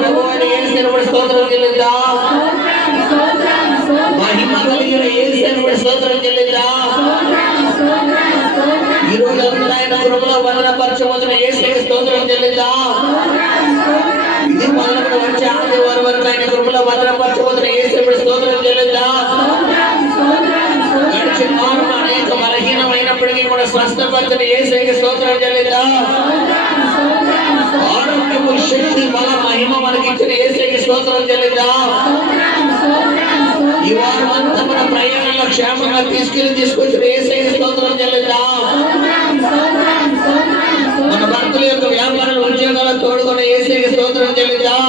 ప్రభు అని యేసుని స్తోత్రం చెల్లిద్దాం. మహిమ కలిగిన యేసుని స్తోత్రం చెల్లిద్దాం. ఈ రోజు అందరూ ఆయన కృపలో భద్రపరచబోతున్న యేసుకి స్తోత్రం చెల్లిద్దాం. ఇది మొదలుకొని వచ్చే ఆదివారం వరకు ఆయన కృపలో భద్రపరచబోతున్న యేసుకి స్తోత్రం చెల్లిద్దాం. గడిచిన వారం అనేక బలహీనమైనప్పటికీ కూడా స్వస్థపరిచిన యేసుకి స్తోత్రం చెల్లిద్దాం. ఆరోగ్యము, శక్తి, బల, మహిమ మనకిచ్చిన యేసుకి స్తోత్రం చెల్లిద్దాం. ఈ వారం అంతా మన ప్రయాణంలో క్షేమంగా తీసుకొచ్చిన యేసుకి స్తోత్రం చెల్లిద్దాం. మన భక్తుల యొక్క వ్యాపారాలు, ఉద్యోగాలు తోడుకున్న యేసుకి స్తోత్రం చెల్లిద్దాం.